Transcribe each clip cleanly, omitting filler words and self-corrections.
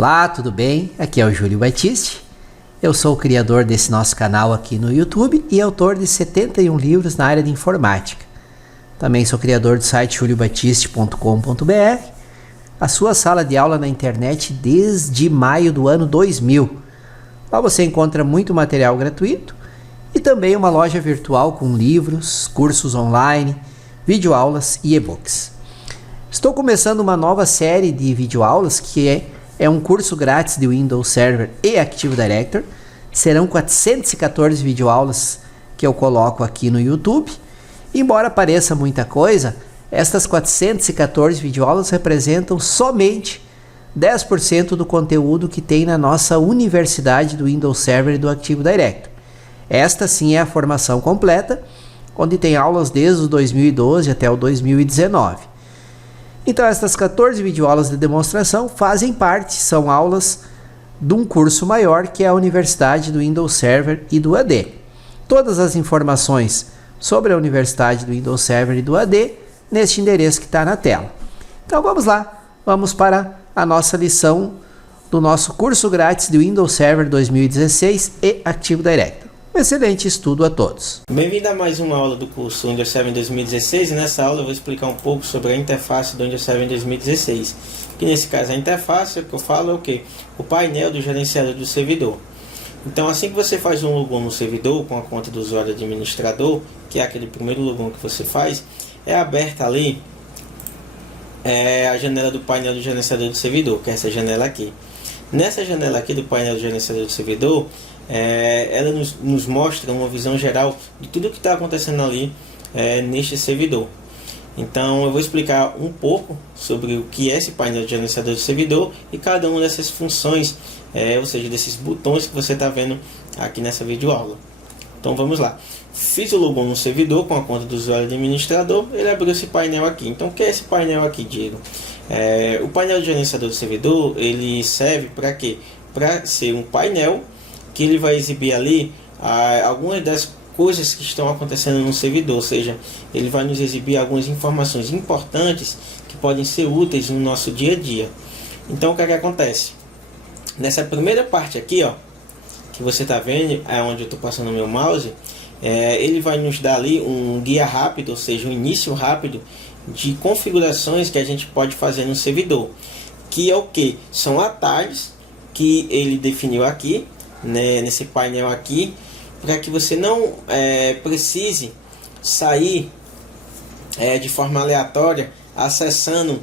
Olá, tudo bem? Aqui é o Júlio Batiste. Eu sou o criador desse nosso canal aqui no YouTube e autor de 71 livros na área de informática. Também sou criador do site juliobatiste.com.br, a sua sala de aula na internet desde maio do ano 2000. Lá você encontra muito material gratuito e também uma loja virtual com livros, cursos online, videoaulas e e-books. Estou começando uma nova série de videoaulas que é um curso grátis de Windows Server e Active Directory. Serão 414 videoaulas que eu coloco aqui no YouTube. Embora pareça muita coisa, estas 414 videoaulas representam somente 10% do conteúdo que tem na nossa universidade do Windows Server e do Active Directory. Esta sim é a formação completa, onde tem aulas desde o 2012 até o 2019. Então estas 14 videoaulas de demonstração fazem parte, são aulas de um curso maior que é a Universidade do Windows Server e do AD. Todas as informações sobre a Universidade do Windows Server e do AD neste endereço que está na tela. Então vamos lá, vamos para a nossa lição do nosso curso grátis de Windows Server 2016 e Active Directory. Um excelente estudo a todos. Bem-vindo a mais uma aula do curso Windows Server 2016 e nessa aula eu vou explicar um pouco sobre a interface do Windows Server 2016. Que nesse caso a interface, o que eu falo é o que? O painel do gerenciador do servidor. Então assim que você faz um login no servidor com a conta do usuário administrador, que é aquele primeiro login que você faz, é aberta ali a janela do painel do gerenciador do servidor, que é essa janela aqui. Nessa janela aqui do painel do gerenciador do servidor, ela nos mostra uma visão geral de tudo que está acontecendo ali neste servidor. Então eu vou explicar um pouco sobre o que é esse painel de gerenciador do servidor e cada uma dessas funções, ou seja, desses botões que você está vendo aqui nessa videoaula. Então vamos lá. Fiz o login no servidor com a conta do usuário administrador, ele abriu esse painel aqui. Então o que é esse painel aqui, Diego? O painel de gerenciador do servidor, ele serve para quê? Para ser um painel que ele vai exibir ali algumas das coisas que estão acontecendo no servidor, ou seja, ele vai nos exibir algumas informações importantes que podem ser úteis no nosso dia a dia. Então o que acontece? Nessa primeira parte aqui, ó, que você está vendo, é onde eu estou passando o meu mouse, ele vai nos dar ali um guia rápido, ou seja, um início rápido de configurações que a gente pode fazer no servidor, que é o que? São atalhos que ele definiu aqui, né, nesse painel aqui, para que você não precise sair de forma aleatória acessando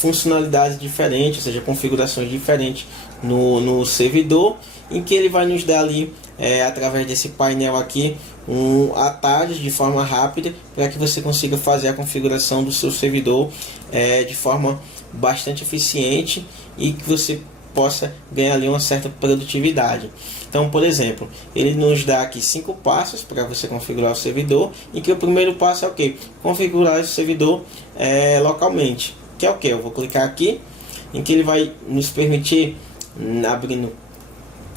funcionalidades diferentes, ou seja, configurações diferentes no servidor, em que ele vai nos dar ali através desse painel aqui atalhos de forma rápida para que você consiga fazer a configuração do seu servidor de forma bastante eficiente e que você possa ganhar ali uma certa produtividade. Então, por exemplo, ele nos dá aqui 5 passos para você configurar o servidor, em que o primeiro passo é o que? Configurar o servidor localmente, que é o que? Eu vou clicar aqui, em que ele vai nos permitir, abrindo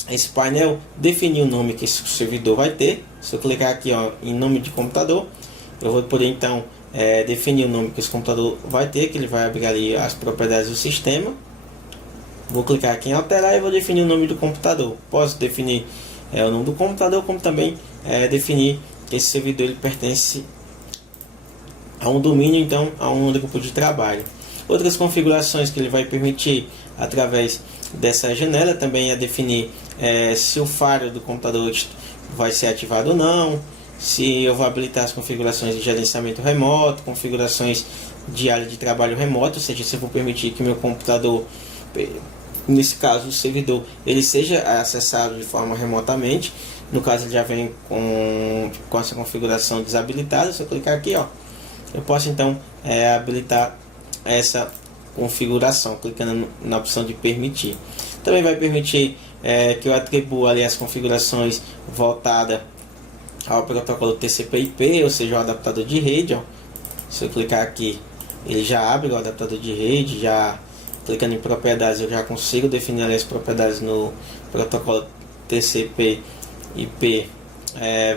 esse painel, definir o nome que esse servidor vai ter. Se eu clicar aqui, ó, em nome de computador, eu vou poder então definir o nome que esse computador vai ter, que ele vai abrir ali as propriedades do sistema. Vou clicar aqui em alterar e vou definir o nome do computador. Posso definir o nome do computador, como também definir que esse servidor ele pertence a um domínio, então a um grupo de trabalho. Outras configurações que ele vai permitir através dessa janela também é definir se o Firewall do computador vai ser ativado ou não, se eu vou habilitar as configurações de gerenciamento remoto, configurações de área de trabalho remoto, ou seja, se eu vou permitir que meu computador, nesse caso o servidor, ele seja acessado de forma remotamente. No caso ele já vem com essa configuração desabilitada. Se eu clicar aqui, ó, eu posso então habilitar essa configuração, clicando na opção de permitir. Também vai permitir que eu atribua ali as configurações voltadas ao protocolo TCP/IP, ou seja, o adaptador de rede, ó. Se eu clicar aqui, ele já abre o adaptador de rede. Já clicando em propriedades, eu já consigo definir ali as propriedades no protocolo TCP/IP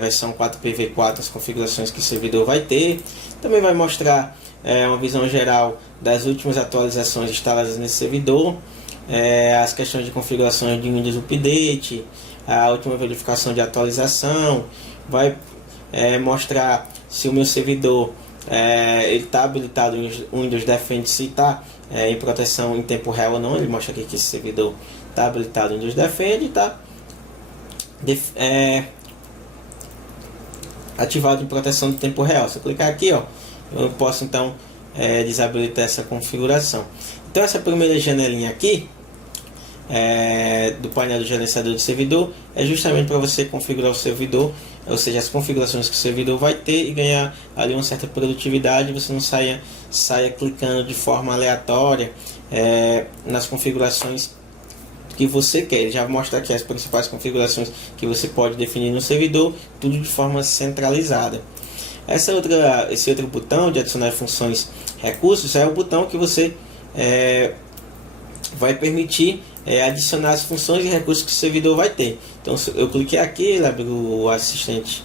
versão 4PV4, as configurações que o servidor vai ter. Também vai mostrar uma visão geral das últimas atualizações instaladas nesse servidor, as questões de configurações de Windows Update, a última verificação de atualização, vai mostrar se o meu servidor ele está habilitado o Windows Defender, se está em proteção em tempo real ou não. Ele mostra aqui que esse servidor está habilitado o Windows Defender e está ativado em proteção de tempo real. Se eu clicar aqui, ó, eu posso então desabilitar essa configuração. Então essa primeira janelinha aqui do painel do gerenciador de servidor é justamente para você configurar o servidor, ou seja, as configurações que o servidor vai ter e ganhar ali uma certa produtividade. Você não saia clicando de forma aleatória nas configurações que você quer. Ele já mostra aqui as principais configurações que você pode definir no servidor, tudo de forma centralizada. Esse outro botão de adicionar funções recursos é o botão que você vai permitir adicionar as funções e recursos que o servidor vai ter. Então, se eu cliquei aqui, ele abre o assistente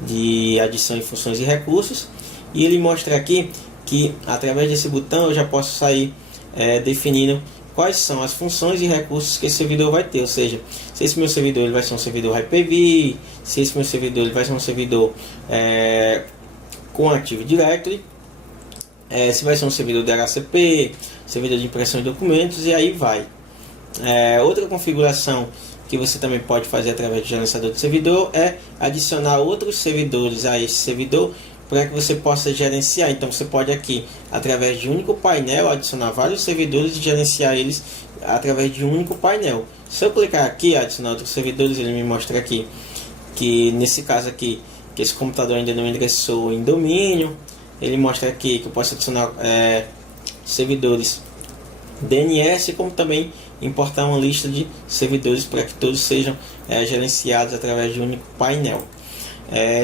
de adição de funções e recursos, e ele mostra aqui que através desse botão eu já posso sair definindo quais são as funções e recursos que esse servidor vai ter. Ou seja, se esse meu servidor ele vai ser um servidor Hyper-V, se esse meu servidor ele vai ser um servidor com Active Directory, se vai ser um servidor DHCP, servidor de impressão de documentos, e aí vai. Outra configuração que você também pode fazer através do gerenciador de servidor é adicionar outros servidores a esse servidor para que você possa gerenciar. Então você pode aqui, através de um único painel, adicionar vários servidores e gerenciar eles através de um único painel. Se eu clicar aqui, adicionar outros servidores, ele me mostra aqui que nesse caso aqui, que esse computador ainda não ingressou em domínio. Ele mostra aqui que eu posso adicionar servidores DNS, como também importar uma lista de servidores para que todos sejam gerenciados através de um único painel.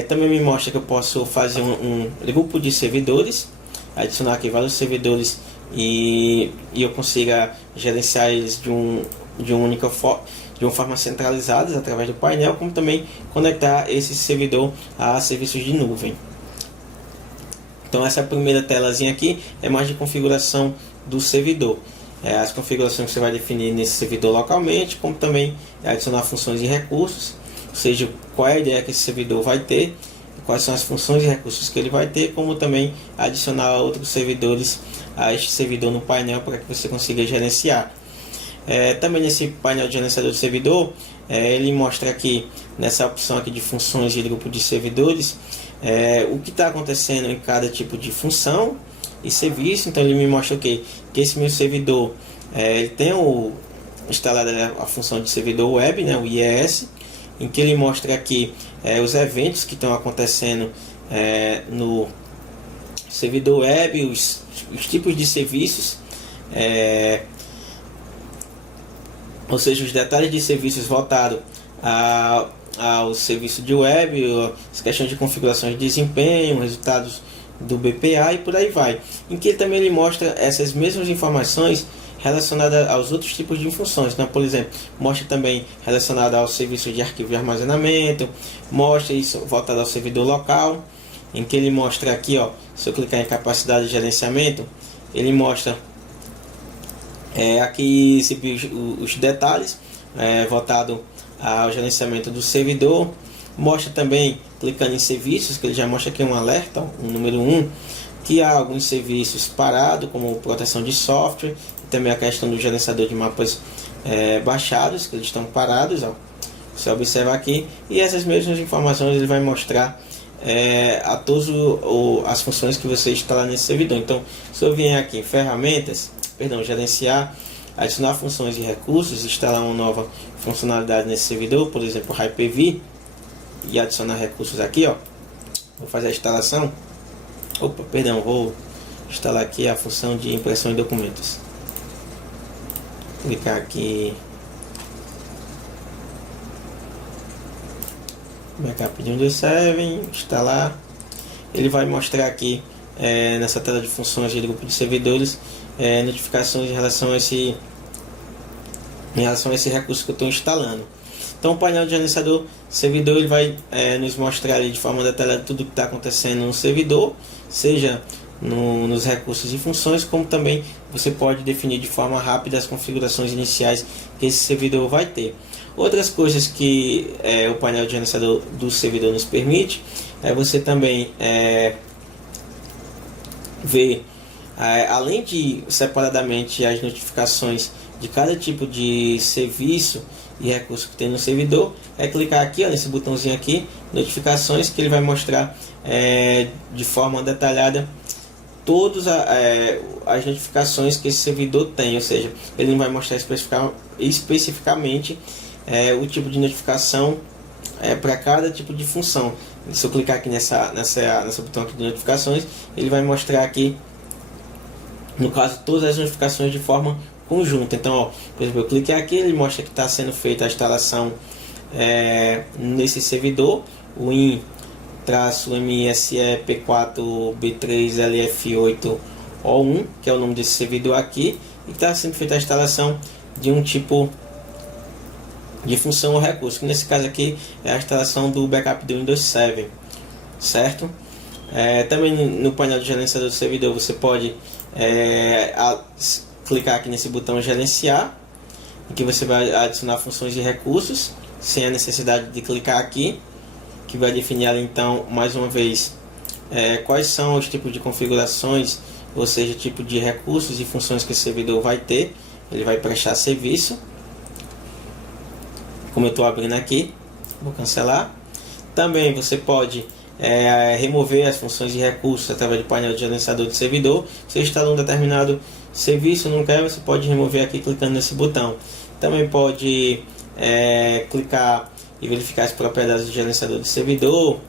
Também me mostra que eu posso fazer um grupo de servidores, adicionar aqui vários servidores e eu consiga gerenciar eles de uma forma centralizada através do painel, como também conectar esse servidor a serviços de nuvem. Então essa primeira telazinha aqui é mais de configuração do servidor. As configurações que você vai definir nesse servidor localmente, como também adicionar funções e recursos, ou seja, qual é a ideia que esse servidor vai ter, quais são as funções e recursos que ele vai ter, como também adicionar outros servidores a este servidor no painel para que você consiga gerenciar. Também nesse painel de gerenciador de servidor, ele mostra aqui nessa opção aqui de funções e grupo de servidores o que está acontecendo em cada tipo de função e serviço. Então ele me mostra que esse meu servidor ele tem instalado a função de servidor web, né, o IES, em que ele mostra aqui os eventos que estão acontecendo no servidor web, os tipos de serviços, ou seja, os detalhes de serviços voltados ao serviço de web, as questões de configuração de desempenho, resultados do BPA e por aí vai. Em que também ele mostra essas mesmas informações relacionadas aos outros tipos de funções. Então, por exemplo, mostra também relacionado ao serviço de arquivo e armazenamento, mostra isso voltado ao servidor local, em que ele mostra aqui, ó, se eu clicar em capacidade de gerenciamento, ele mostra aqui os detalhes voltado ao gerenciamento do servidor. Mostra também, clicando em serviços, que ele já mostra aqui um alerta, o número 1, que há alguns serviços parados, como proteção de software, e também a questão do gerenciador de mapas baixados, que eles estão parados, ó. Você observa aqui, e essas mesmas informações ele vai mostrar a todas as funções que você instalar nesse servidor. Então, se eu vier aqui em ferramentas, gerenciar, adicionar funções e recursos, instalar uma nova funcionalidade nesse servidor, por exemplo, Hyper-V, e adicionar recursos aqui, ó. Vou fazer a instalação. Vou instalar aqui a função de impressão de documentos. Clicar aqui, backup de Windows 7, instalar. Ele vai mostrar aqui nessa tela de funções de grupo de servidores notificações em relação a esse recurso que eu estou instalando. Então o painel de gerenciador servidor ele vai nos mostrar ali de forma detalhada tudo que está acontecendo no servidor, seja nos recursos e funções, como também você pode definir de forma rápida as configurações iniciais que esse servidor vai ter. Outras coisas que o painel de gerenciador do servidor nos permite é você também ver, além de separadamente as notificações de cada tipo de serviço e recurso que tem no servidor, clicar aqui, nesse botãozinho aqui, notificações, que ele vai mostrar de forma detalhada todas as notificações que esse servidor tem, ou seja, ele não vai mostrar especificamente o tipo de notificação para cada tipo de função. Se eu clicar aqui nessa botão aqui de notificações, ele vai mostrar aqui, no caso, todas as notificações de forma conjunta. Então, ó, por exemplo, eu cliquei aqui, ele mostra que está sendo feita a instalação nesse servidor, o IN-MSE-P4-B3-LF8-O1, que é o nome desse servidor aqui, e está sendo feita a instalação de um tipo de função ou recurso, que nesse caso aqui é a instalação do backup do Windows 7, certo? Também no painel de gerenciador do servidor você pode clicar aqui nesse botão gerenciar, em que você vai adicionar funções e recursos sem a necessidade de clicar aqui, que vai definir ali, então, mais uma vez, quais são os tipos de configurações, ou seja, tipo de recursos e funções que o servidor vai ter. Ele vai prestar serviço, como eu estou abrindo aqui. Vou cancelar. Também você pode remover as funções e recursos através do painel de gerenciador do servidor. Você instalou um determinado serviço, não quer, você pode remover aqui clicando nesse botão. Também pode clicar e verificar as propriedades do gerenciador do servidor.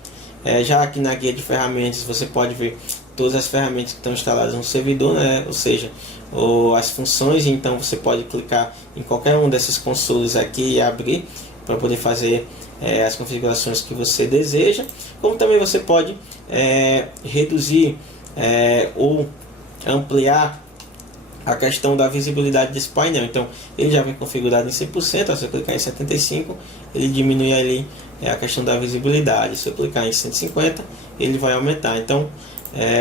Já aqui na guia de ferramentas você pode ver todas as ferramentas que estão instaladas no servidor, ou seja, as funções. Então você pode clicar em qualquer um desses consoles aqui e abrir para poder fazer as configurações que você deseja. Como também você pode reduzir ou ampliar a questão da visibilidade desse painel. Então ele já vem configurado em 100%, se eu clicar em 75%, ele diminui ali a questão da visibilidade. Se eu clicar em 150%, ele vai aumentar. Então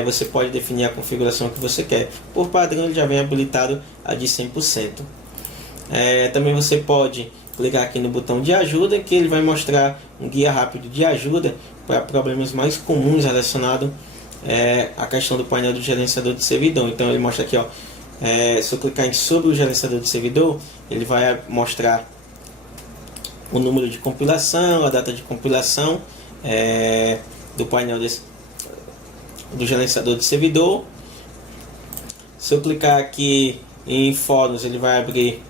você pode definir a configuração que você quer. Por padrão ele já vem habilitado a de 100%. Também você pode clicar aqui no botão de ajuda, que ele vai mostrar um guia rápido de ajuda para problemas mais comuns relacionados à questão do painel do gerenciador de servidor. Então ele mostra aqui, ó, se eu clicar em sobre o gerenciador de servidor, ele vai mostrar o número de compilação, a data de compilação do painel do gerenciador de servidor. Se eu clicar aqui em fóruns, ele vai abrir,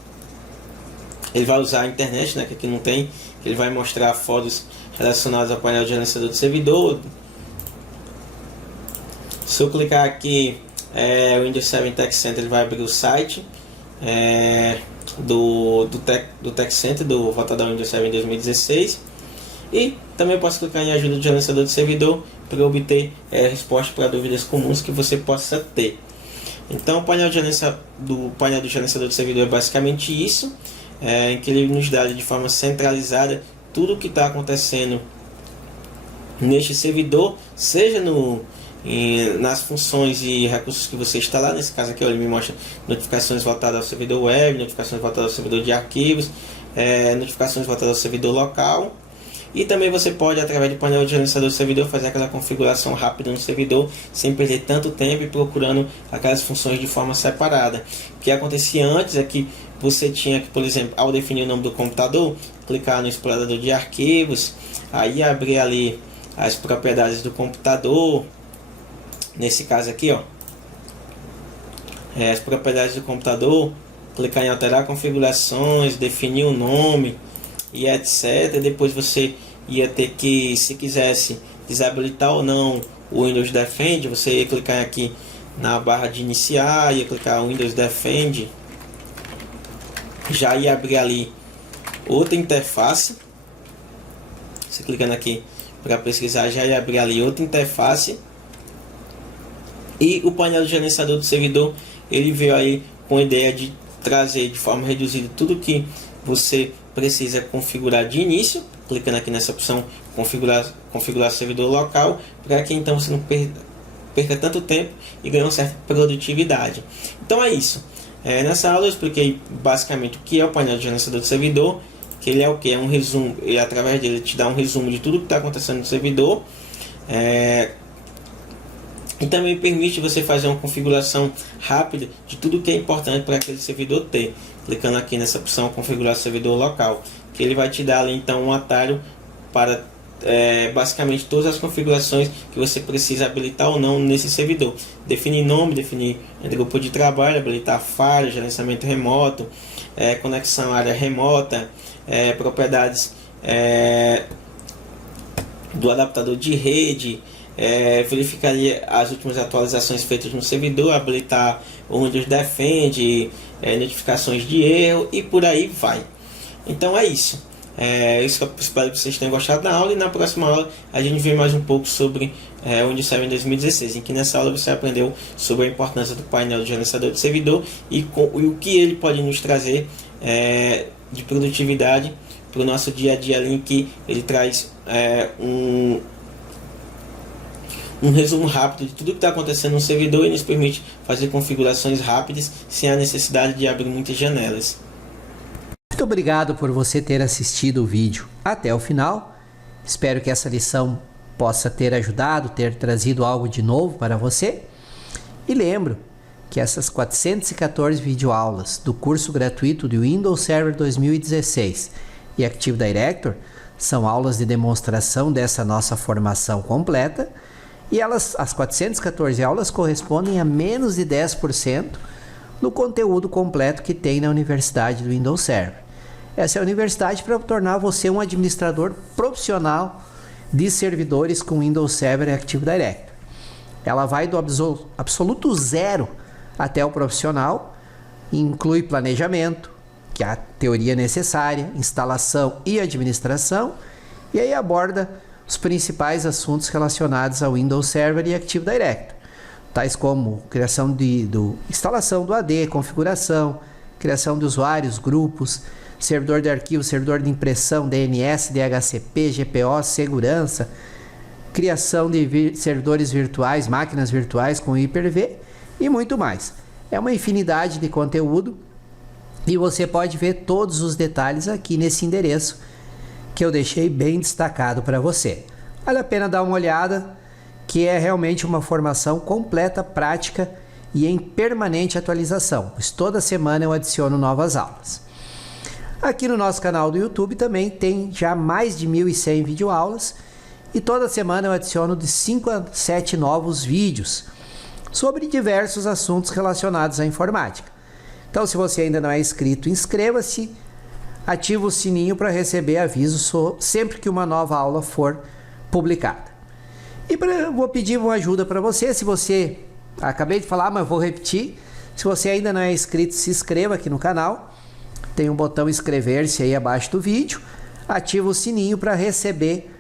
ele vai usar a internet, que aqui não tem, ele vai mostrar fóruns relacionados ao painel de gerenciador de servidor. Se eu clicar aqui o Windows 7 Tech Center, ele vai abrir o site do Tech Center, do voltado ao Windows 7 em 2016. E também posso clicar em ajuda do gerenciador de servidor para obter resposta para dúvidas comuns que você possa ter. Então o painel do gerenciador de servidor é basicamente isso, em que ele nos dá de forma centralizada tudo o que está acontecendo neste servidor, seja nas funções e recursos que você instalar. Nesse caso aqui, ele me mostra notificações voltadas ao servidor web, notificações voltadas ao servidor de arquivos, notificações voltadas ao servidor local. E também você pode, através do painel de gerenciador do servidor, fazer aquela configuração rápida no servidor, sem perder tanto tempo e procurando aquelas funções de forma separada. O que acontecia antes é que você tinha que, por exemplo, ao definir o nome do computador, clicar no explorador de arquivos, aí abrir ali as propriedades do computador. Nesse caso aqui, ó, as propriedades do computador, clicar em alterar configurações, definir o nome e etc. Depois você ia ter que, se quisesse desabilitar ou não o Windows Defend, você ia clicar aqui na barra de iniciar, ia clicar Windows Defend, já ia abrir ali outra interface. Você clicando aqui para pesquisar, já ia abrir ali outra interface. E o painel do gerenciador do servidor, ele veio aí com a ideia de trazer de forma reduzida tudo que você precisa configurar de início, clicando aqui nessa opção configurar servidor local, para que então você não perca tanto tempo e ganhe uma certa produtividade. Então é isso. Nessa aula eu expliquei basicamente o que é o painel de gerenciador de servidor, que ele é o que? É um resumo, e através dele te dá um resumo de tudo que está acontecendo no servidor. E também permite você fazer uma configuração rápida de tudo que é importante para aquele servidor ter. Clicando aqui nessa opção configurar servidor local, que ele vai te dar ali então um atalho para basicamente todas as configurações que você precisa habilitar ou não nesse servidor. Definir nome, definir grupo de trabalho, habilitar falha, gerenciamento remoto, conexão à área remota, propriedades do adaptador de rede, verificaria as últimas atualizações feitas no servidor, habilitar o Windows Defend, notificações de erro e por aí vai. Então é isso. Eu espero que vocês tenham gostado da aula, e na próxima aula a gente vê mais um pouco sobre o Windows 7 2016, em que nessa aula você aprendeu sobre a importância do painel de gerenciador de servidor e o que ele pode nos trazer de produtividade para o nosso dia a dia, ali, em que ele traz um resumo rápido de tudo que está acontecendo no servidor e nos permite fazer configurações rápidas sem a necessidade de abrir muitas janelas. Muito obrigado por você ter assistido o vídeo até o final. Espero que essa lição possa ter ajudado, ter trazido algo de novo para você. E lembro que essas 414 videoaulas do curso gratuito de Windows Server 2016 e Active Directory são aulas de demonstração dessa nossa formação completa, e as 414 aulas correspondem a menos de 10% do conteúdo completo que tem na Universidade do Windows Server. Essa é a universidade para tornar você um administrador profissional de servidores com Windows Server e Active Directory. Ela vai do absoluto zero até o profissional, inclui planejamento, que é a teoria necessária, instalação e administração, e aí aborda os principais assuntos relacionados ao Windows Server e Active Directory, tais como criação instalação do AD, configuração, criação de usuários, grupos, servidor de arquivo, servidor de impressão, DNS, DHCP, GPO, segurança, criação de servidores virtuais, máquinas virtuais com Hyper-V e muito mais. É uma infinidade de conteúdo e você pode ver todos os detalhes aqui nesse endereço que eu deixei bem destacado para você. Vale a pena dar uma olhada, que é realmente uma formação completa, prática e em permanente atualização, pois toda semana eu adiciono novas aulas. Aqui no nosso canal do YouTube também tem já mais de 1.100 videoaulas, e toda semana eu adiciono de 5 a 7 novos vídeos sobre diversos assuntos relacionados à informática. Então, se você ainda não é inscrito, inscreva-se, ativa o sininho para receber avisos sempre que uma nova aula for publicada. E vou pedir uma ajuda para você. Se você, acabei de falar, mas vou repetir, se você ainda não é inscrito, se inscreva aqui no canal. Tem um botão inscrever-se aí abaixo do vídeo. Ativa o sininho para receber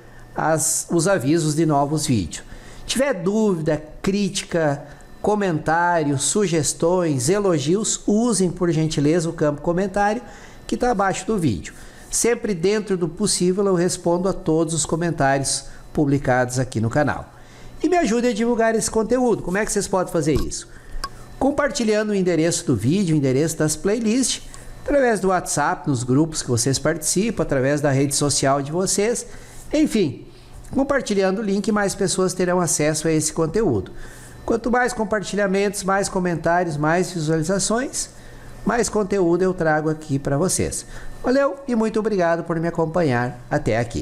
os avisos de novos vídeos. Tiver dúvida, crítica, comentários, sugestões, elogios, usem por gentileza o campo comentário que está abaixo do vídeo. Sempre dentro do possível eu respondo a todos os comentários publicados aqui no canal. E me ajude a divulgar esse conteúdo. Como é que vocês podem fazer isso? Compartilhando o endereço do vídeo, o endereço das playlists, através do WhatsApp, nos grupos que vocês participam, através da rede social de vocês. Enfim, compartilhando o link, mais pessoas terão acesso a esse conteúdo. Quanto mais compartilhamentos, mais comentários, mais visualizações, mais conteúdo eu trago aqui para vocês. Valeu e muito obrigado por me acompanhar até aqui.